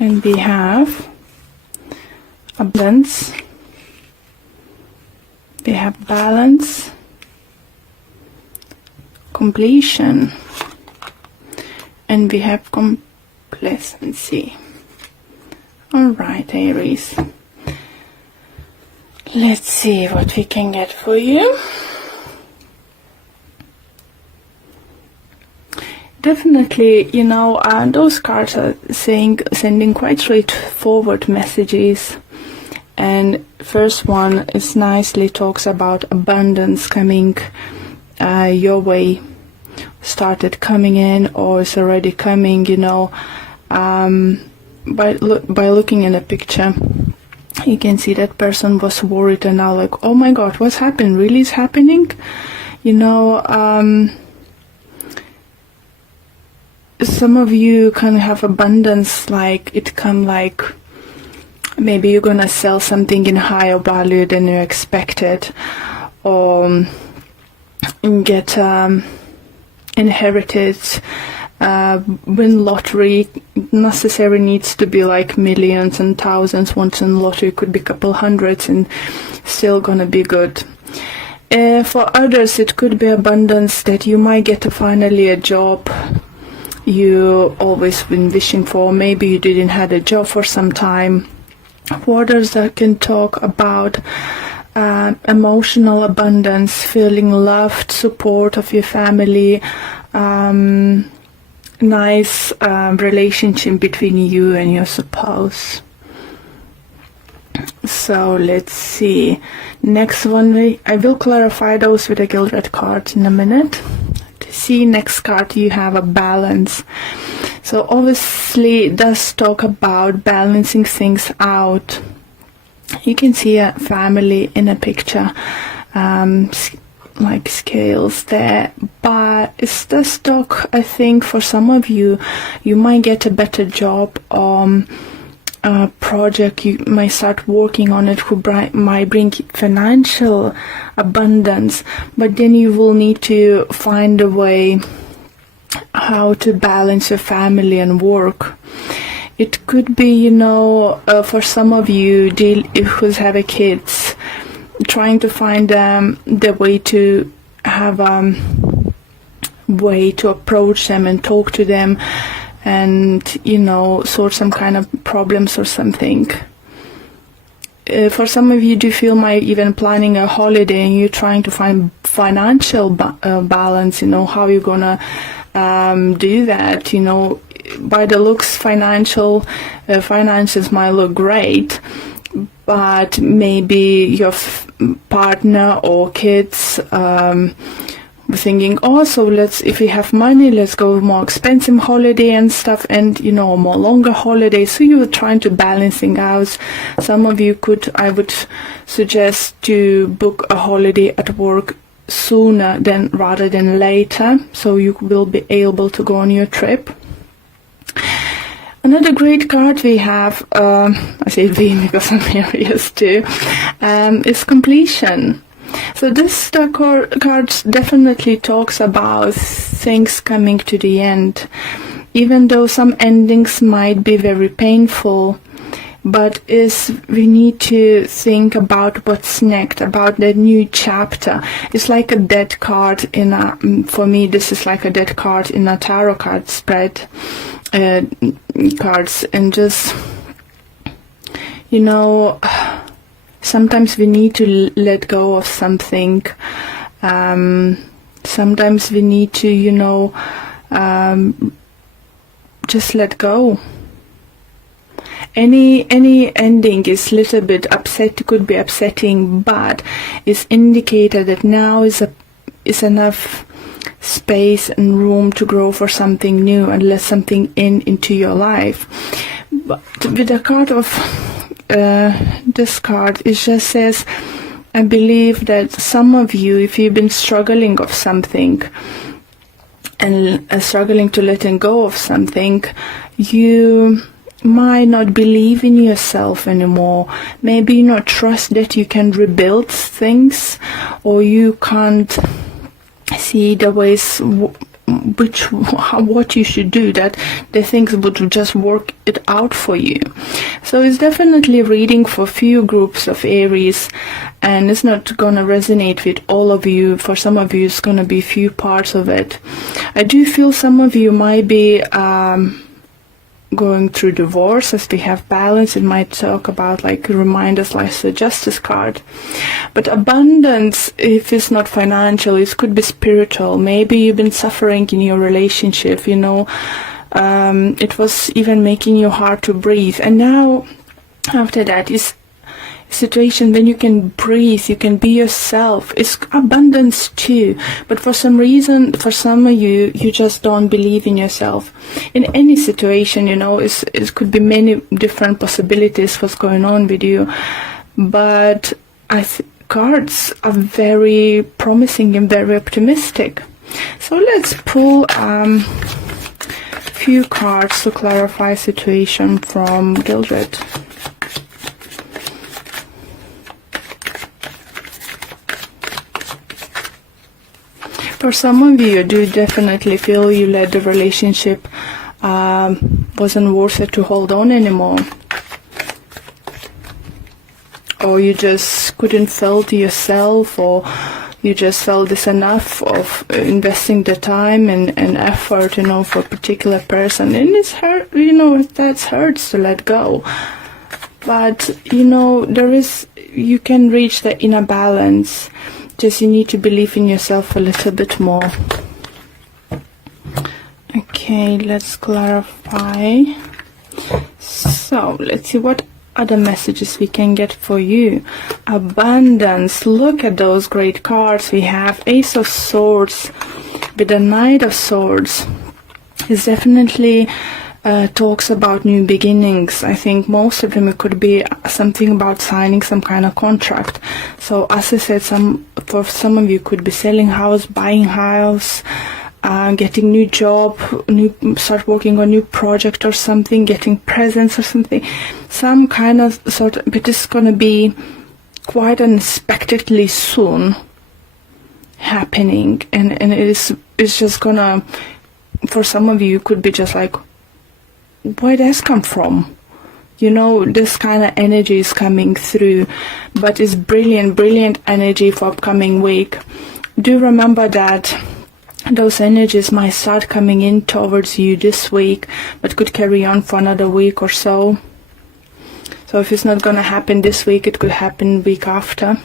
And we have abundance, we have balance, completion, and we have complacency. All right, Aries. Let's see what we can get for you. Definitely, you know, those cards are sending quite straightforward messages. And first one is nicely talks about abundance coming your way, started coming in or is already coming, you know. By looking in a picture, you can see that person was worried and now like, oh my god, what's happened? Really is happening? You know, some of you can have abundance, like it come like maybe you're gonna sell something in higher value than you expected, or get inherited, win lottery. Necessarily needs to be like millions and thousands. Once in lottery could be a couple hundreds and still gonna be good. For others it could be abundance that you might get finally a job you always been wishing for. Maybe you didn't have a job for some time. For others, I can talk about emotional abundance, feeling loved, support of your family, nice relationship between you and your spouse. So let's see. Next one, I will clarify those with a gilded card in a minute. See, next card you have a balance. So obviously it does talk about balancing things out. You can see a family in a picture, like scales there, but it does talk, I think for some of you, you might get a better job, a project you might start working on it who might bring financial abundance, but then you will need to find a way how to balance your family and work. It could be, you know, for some of you who have kids, trying to find the way to have way to approach them and talk to them and, you know, sort some kind of problems or something. For some of you, do feel might even planning a holiday and you're trying to find financial balance, you know, how you're gonna do that. You know, by the looks, finances might look great, but maybe your partner or kids thinking, oh, so if we have money, let's go more expensive holiday and stuff, and, you know, more longer holiday. So you're trying to balancing out. Some of you I would suggest to book a holiday at work sooner rather than later, so you will be able to go on your trip. Another great card we have, I say we because I'm Aries too, is completion. So this card definitely talks about things coming to the end, even though some endings might be very painful. But we need to think about what's next, about the new chapter. It's like a dead card for me, this is like a dead card in a tarot card spread, cards, and just, you know, sometimes we need to let go of something. Sometimes we need to, you know, just let go. Any ending is little bit could be upsetting, but it's indicated that now is enough space and room to grow for something new and let something into your life. But with the card of this card, it just says, I believe that some of you, if you've been struggling of something and struggling to letting go of something, you might not believe in yourself anymore. Maybe you not trust that you can rebuild things, or you can't see the ways what you should do, that the things would just work it out for you. So it's definitely reading for few groups of Aries, and it's not gonna resonate with all of you. For some of you, it's gonna be few parts of it. I do feel some of you might be going through divorce. As we have balance, it might talk about, like, remind us, like the Justice card. But abundance, if it's not financial, it could be spiritual. Maybe you've been suffering in your relationship, it was even making you hard to breathe, and now after that is situation when you can breathe, you can be yourself. It's abundance too, but for some reason, for some of you, you just don't believe in yourself. In any situation, it could be many different possibilities what's going on with you, but cards are very promising and very optimistic. So let's pull a few cards to clarify situation from Gildred. For some of you, do definitely feel you let the relationship wasn't worth it to hold on anymore, or you just couldn't feel to yourself, or you just felt this enough of investing the time and effort, for a particular person, and it's hurt. That hurts to let go. But you can reach the inner balance. Just you need to believe in yourself a little bit more. Okay, let's clarify. So let's see what other messages we can get for you. Abundance. Look at those great cards we have. Ace of Swords with the Knight of Swords. It's definitely talks about new beginnings. I think most of them, it could be something about signing some kind of contract. So as I said, for some of you could be selling house, buying house, getting new job, start working on new project or something, getting presents or something, some kind of but it's gonna be quite unexpectedly soon happening, and it's just gonna, for some of you, could be just like, where does come from? This kind of energy is coming through, but it's brilliant energy for upcoming week. Do remember that those energies might start coming in towards you this week, but could carry on for another week or so. So if it's not going to happen this week, it could happen week after.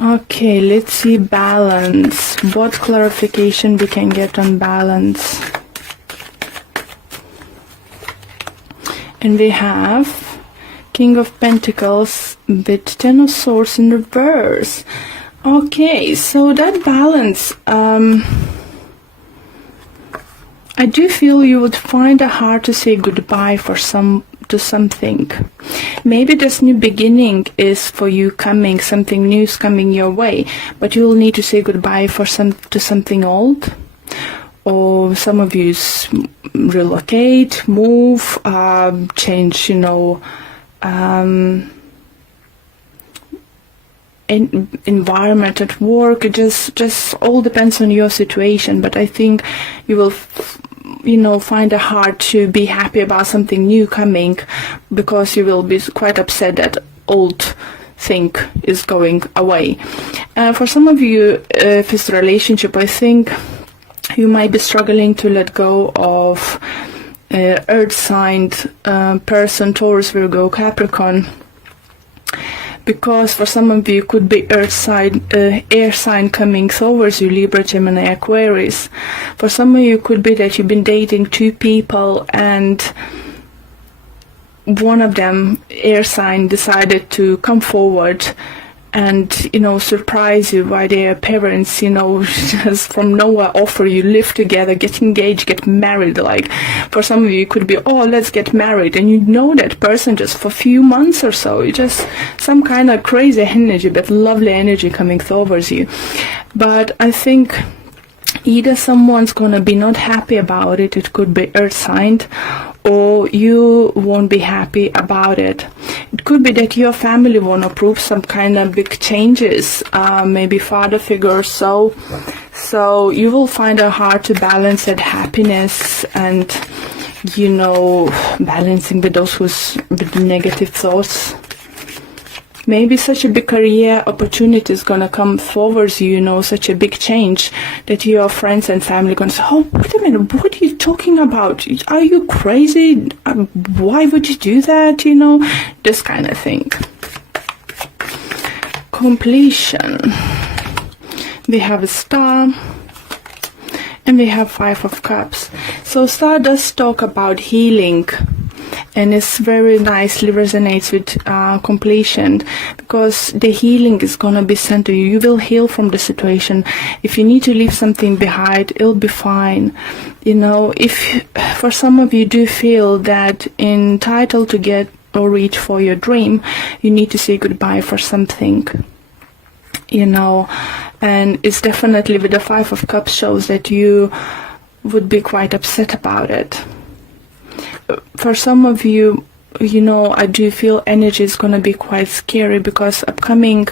Okay, let's see balance. What clarification we can get on balance? And we have King of Pentacles with Ten of Swords in reverse. Okay, so that balance, I do feel you would find it hard to say goodbye to something. Maybe this new beginning is for you coming, something new is coming your way, but you will need to say goodbye to something old. Or some of you relocate, move, change, environment at work. It just all depends on your situation. But I think you will, find it hard to be happy about something new coming, because you will be quite upset that old thing is going away. For some of you, if it's a relationship, I think you might be struggling to let go of earth sign person, Taurus, Virgo, Capricorn, because for some of you could be earth sign, air sign coming towards you, Libra, Gemini, Aquarius. For some of you could be that you've been dating two people and one of them, air sign, decided to come forward and surprise you by their parents, just from nowhere offer you live together, get engaged, get married. Like for some of you it could be, let's get married, and that person just for a few months or so. You just some kind of crazy energy, but lovely energy coming towards you. But I think either someone's gonna be not happy about it, it could be earth signed, or you won't be happy about it. It could be that your family won't approve some kind of big changes, maybe father figure or so. So you will find it hard to balance that happiness and, you know, balancing with those with negative thoughts. Maybe such a big career opportunity is going to come forward you, you know, such a big change that your friends and family going to say, oh, wait a minute, what are you talking about? Are you crazy? Why would you do that? You know, this kind of thing. Completion. We have a star. And we have 5 of Cups. So star does talk about healing. And it's very nicely resonates with completion, because the healing is going to be sent to you. You will heal from the situation. If you need to leave something behind, it'll be fine. You know, if for some of you do feel that entitled to get or reach for your dream, you need to say goodbye for something. You know, and it's definitely with the 5 of Cups shows that you would be quite upset about it. For some of you, you know, I do feel energy is going to be quite scary, because upcoming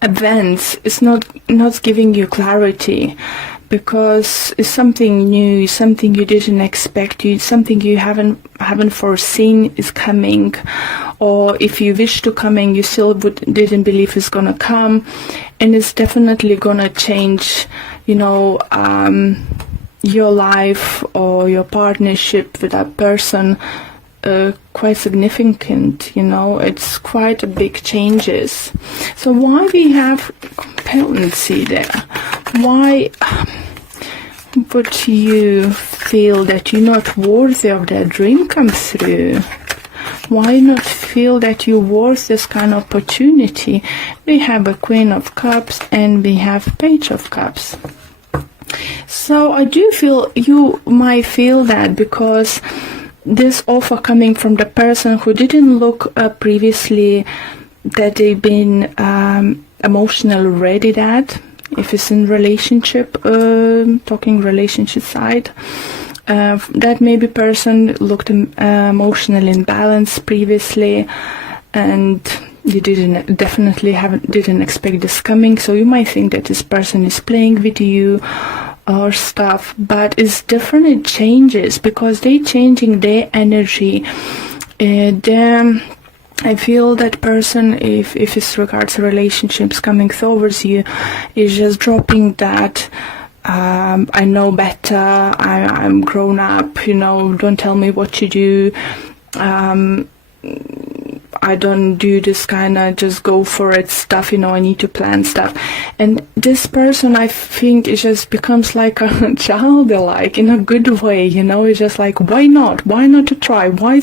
events is not giving you clarity, because it's something new, something you didn't expect, something you haven't foreseen is coming, or if you wish to coming, you still didn't believe it's gonna come, and it's definitely gonna change, you know, your life or your partnership with that person, quite significant, you know, it's quite a big changes. So why we have competency there? Why would you feel that you're not worthy of that dream come through? Why not feel that you're worth this kind of opportunity? We have a Queen of Cups and we have Page of Cups. So I do feel you might feel that, because this offer coming from the person who didn't look previously that they've been emotionally ready, that if it's in relationship, talking relationship side, that maybe person looked emotionally imbalanced previously, and you didn't expect this coming. So you might think that this person is playing with you or stuff, but it's different. It changes because they changing their energy. I feel that person, if it's regards to relationships coming towards you, is just dropping that I know better, I'm grown up, you know, don't tell me what to do, I don't do this kind of just go for it stuff, you know, I need to plan stuff. And this person, I think, it just becomes like a childlike in a good way, you know. It's just like, why not to try, why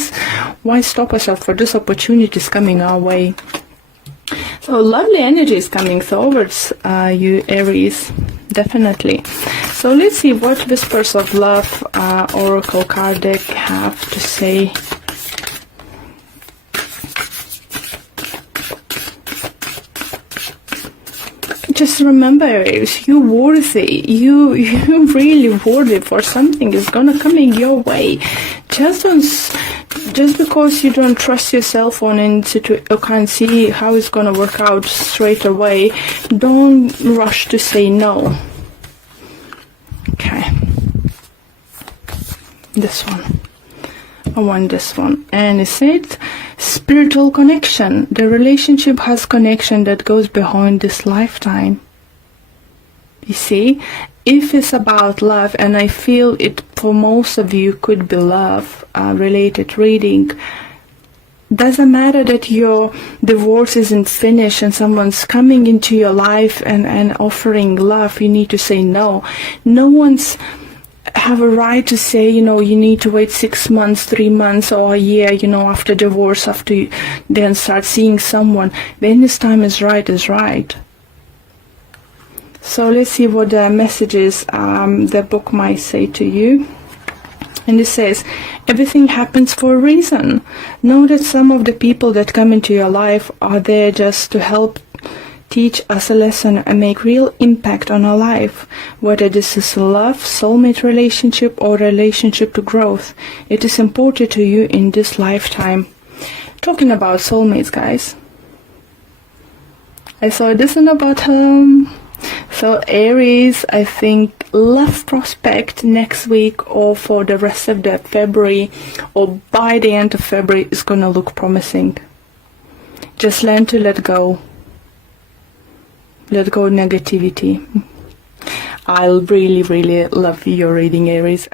stop ourselves for this opportunities coming our way. So lovely energy is coming towards you, Aries, definitely. So let's see what Whispers of Love Oracle card deck have to say. Just remember, Aries, you're worthy. You really worthy for something is gonna come in your way. Just because you don't trust yourself on or can't see how it's gonna work out straight away, don't rush to say no. Okay. This one. I want this one. And it said spiritual connection. The relationship has connection that goes beyond this lifetime. You see, if it's about love, and I feel it for most of you could be love related reading, doesn't matter that your divorce isn't finished and someone's coming into your life and offering love, you need to say no. No one's have a right to say, you know, you need to wait 6 months, 3 months, or a year, you know, after divorce, after you then start seeing someone. When this time is right, is right. So let's see what the messages the book might say to you. And it says, everything happens for a reason. Know that some of the people that come into your life are there just to help teach us a lesson and make real impact on our life, whether this is love, soulmate relationship, or relationship to growth. It is important to you in this lifetime. Talking about soulmates, guys, I saw it isn't about so Aries, I think love prospect next week or for the rest of the February or by the end of February is gonna look promising. Just learn to let go. Let go of negativity. I'll really, really love your reading, Aries.